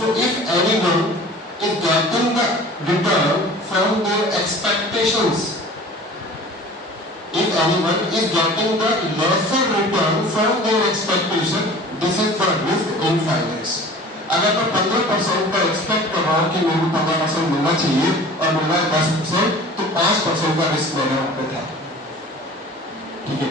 So if anyone is getting the return from their expectations, if anyone is getting the lesser return from their expectation, this is the risk in finance. अगर मैं 15% का expect कर रहा हूँ कि मेरे को 15% मिलना चाहिए और मिला 10%, तो 5% का रिस्क मैंने वहाँ पे था, ठीक है।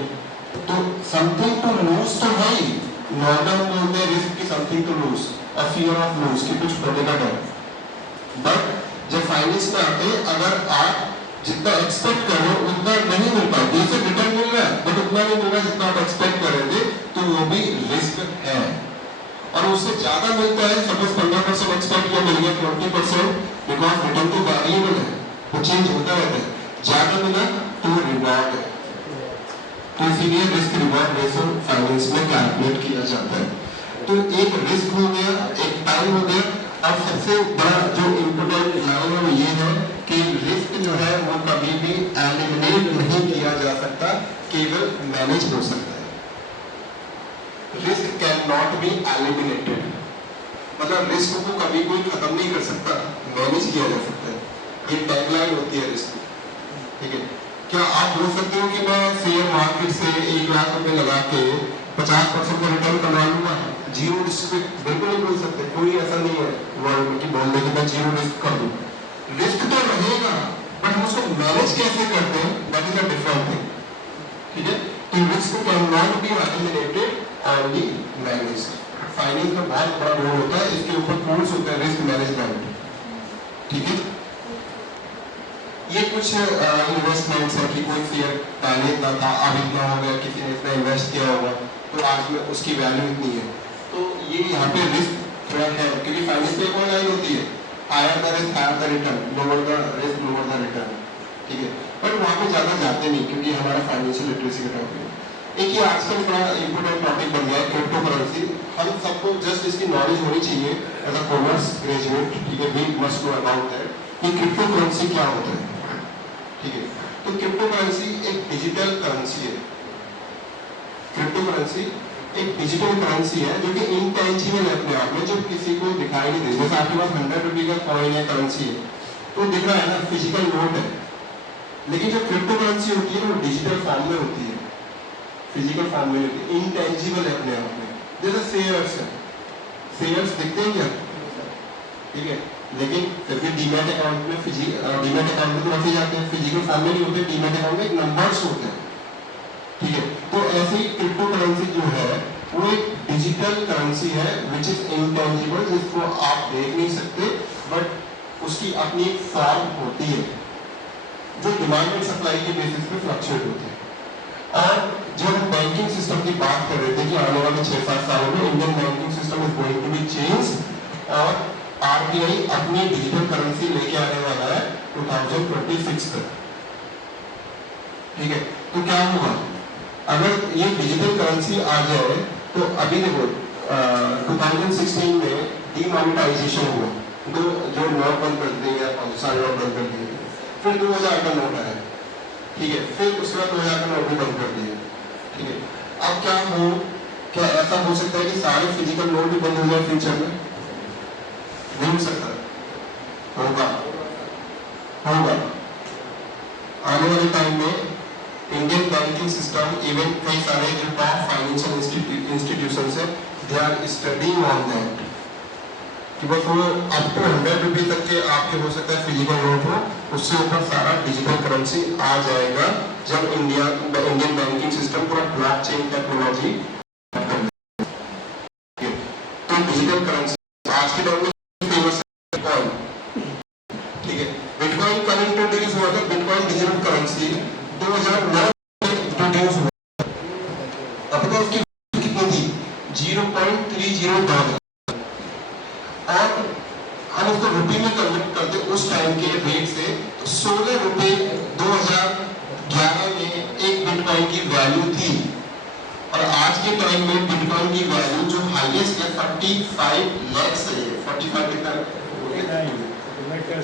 तो समथिंग टू लूज तो है ही, नॉर्मल बोलते हैं रिस्क की समथिंग टू लूज और फियर ऑफ लूज की कुछ खोने का डर। बट जब फाइनेंस में आते हैं, अगर आप जितना एक्सपेक्ट कर रहे हो उतना नहीं मिल पाए, जैसे रिटर्न मिल रहा है बट उतना नहीं मिल रहा जितना आप एक्सपेक्ट कर रहे थे, तो वो भी रिस्क है। और उससे ज्यादा मिलता है, सपोज 15% एक्सपेक्ट किया, मिल गया 20%, बिकॉज रिटर्न तो वेरिएबल है, वो चेंज होता रहता है, ज्यादा मिला तो रिवॉर्ड है। तो इसीलिए रिस्क रिवॉर्ड रेशो फाइनेंस में कैलकुलेट किया जाता है। तो एक रिस्क हो गया, एक टाइम हो गया। अब सबसे बड़ा जो इम्पोर्टेंट लाइन है वो ये है कि रिस्क जो है वो कभी भी एलिमिनेट नहीं किया जा सकता, केवल मैनेज हो सकता है। Risk can not be eliminated, मतलब रिस्क को कभी कोई खत्म नहीं कर सकता, मैनेज किया जा सकता है। ये टैगलाइन होती है रिस्क, ठीक है। क्या आप बोल सकते हो कि मैं शेयर मार्केट से 1 लाख रुपए लगा के 50% का रिटर्न कमा लूंगा? जीरो रिस्क पे बिल्कुल नहीं बोल सकते, कोई ऐसा नहीं है वर्ल्ड में कि बोलने की मैं जीरो रिस्क कर दूं। रिस्क तो रहेगा, बट हम उसको मैनेज कैसे करते हैं, that is a different thing, ठीक है। तो risk can not be eliminated, only manage. Finance का बहुत बड़ा रोल होता है, इसके ऊपर कोर्स होता है रिस्क मैनेजमेंट, ठीक है। ये कुछ इन्वेस्टमेंट्स है कि कोई शेयर पहले इतना था, अब इतना हो गया, किसी ने इतना इन्वेस्ट किया होगा तो आज में उसकी वैल्यू इतनी है। तो ये यहाँ पे रिस्क थोड़ा है, क्योंकि फाइनेंस में कौन लाइन होती है, higher the risk higher the return, lower the risk lower the return, ठीक है। बट वहाँ पे ज़्यादा जाते नहीं, क्योंकि हमारा फाइनेंशियल लिटरेसी का टॉपिक है। एक ये आजकल बड़ा इंपॉर्टेंट टॉपिक बन गया है, क्रिप्टो करेंसी। हम सबको जस्ट इसकी नॉलेज होनी चाहिए एज अ कॉमर्स ग्रेजुएट, ठीक है। We must know about that कि क्रिप्टो करेंसी क्या होता है, ठीक है। तो क्रिप्टो करेंसी एक डिजिटल करेंसी है। क्रिप्टो करेंसी एक डिजिटल करेंसी है जो कि इनटेंजिबल है अपने आप में, जो किसी को दिखाई नहीं देती। जैसे आपके पास 100 रुपये का कॉइन है, करेंसी है, तो दिख रहा है ना, फिजिकल नोट है। लेकिन जो क्रिप्टो करेंसी होती है वो डिजिटल फॉर्म में होती है, फिजिकल फॉर्म में होती है, इनटेंजिबल है अपने आप में। जैसे शेयर्स है, शेयर्स दिखते हैं क्या, ठीक है, लेकिन फिर भी डीमैट अकाउंट में डीमैट अकाउंट में तो रखे जाते हैं, फिजिकल फॉर्म में नहीं होते। डीमैट अकाउंट में एक नंबर्स होते हैं, ठीक है। तो ऐसे ही क्रिप्टो करेंसी जो है वो एक डिजिटल करेंसी है विच इज इनटेंजिबल, जिसको आप देख नहीं सकते, बट उसकी अपनी एक फॉर्म होती है जो डिमांड एंड सप्लाई के बेसिस पे फ्लक्चुएट होती है। और जब हम बैंकिंग सिस्टम की बात कर रहे थे कि आने वाले 6-7 सालों में Indian banking system is going to be change, और आरबीआई अपनी डिजिटल करेंसी लेके आने वाला है 2026 तक, ठीक है। तो क्या होगा अगर ये डिजिटल करेंसी आ जाए? तो अभी देखो 2016 में डीमोनेटाइजेशन हुआ, तो जो नोट बंद कर दिए, सारे नोट बंद कर दिए। फिर 2000 का नोट आया, ठीक है। फिर उसके बाद 2000 का नोट भी बंद कर दिए, ठीक है। अब क्या ऐसा हो सकता है कि सारे फिजिकल नोट भी बंद हो जाए फ्यूचर में? नहीं हो सकता, होगा आने वाले टाइम में इंडियन बैंकिंग सिस्टम, इवन कई सारे जो टॉप फाइनेंशियल इंस्टीट्यूशंस है, they are studying on that कि बस वो अप टू 100 रुपये तक के आपके हो सकता है फिजिकल नोट हो, उससे ऊपर सारा डिजिटल करेंसी आ जाएगा जब इंडियन बैंकिंग सिस्टम पूरा ब्लॉकचेन टेक्नोलॉजी। तो डिजिटल करेंसी आज के दौर में फेमस है बिटकॉइन, ठीक है। बिटकॉइन कब इंट्रोड्यूस हुआ था? बिटकॉइन डिजिटल करेंसी 2009 में इंट्रोड्यूस हुआ। अब तक उसकी कितनी थी? 0.30 डॉलर, और हम उसको रुपये में कन्वर्ट करते उस टाइम के रेट से, तो 16 रुपये 2011 में एक बिटकॉइन की वैल्यू थी। और आज के टाइम में बिटकॉइन की वैल्यू जो हाईएस्ट है 45 लाख है, 45 कितना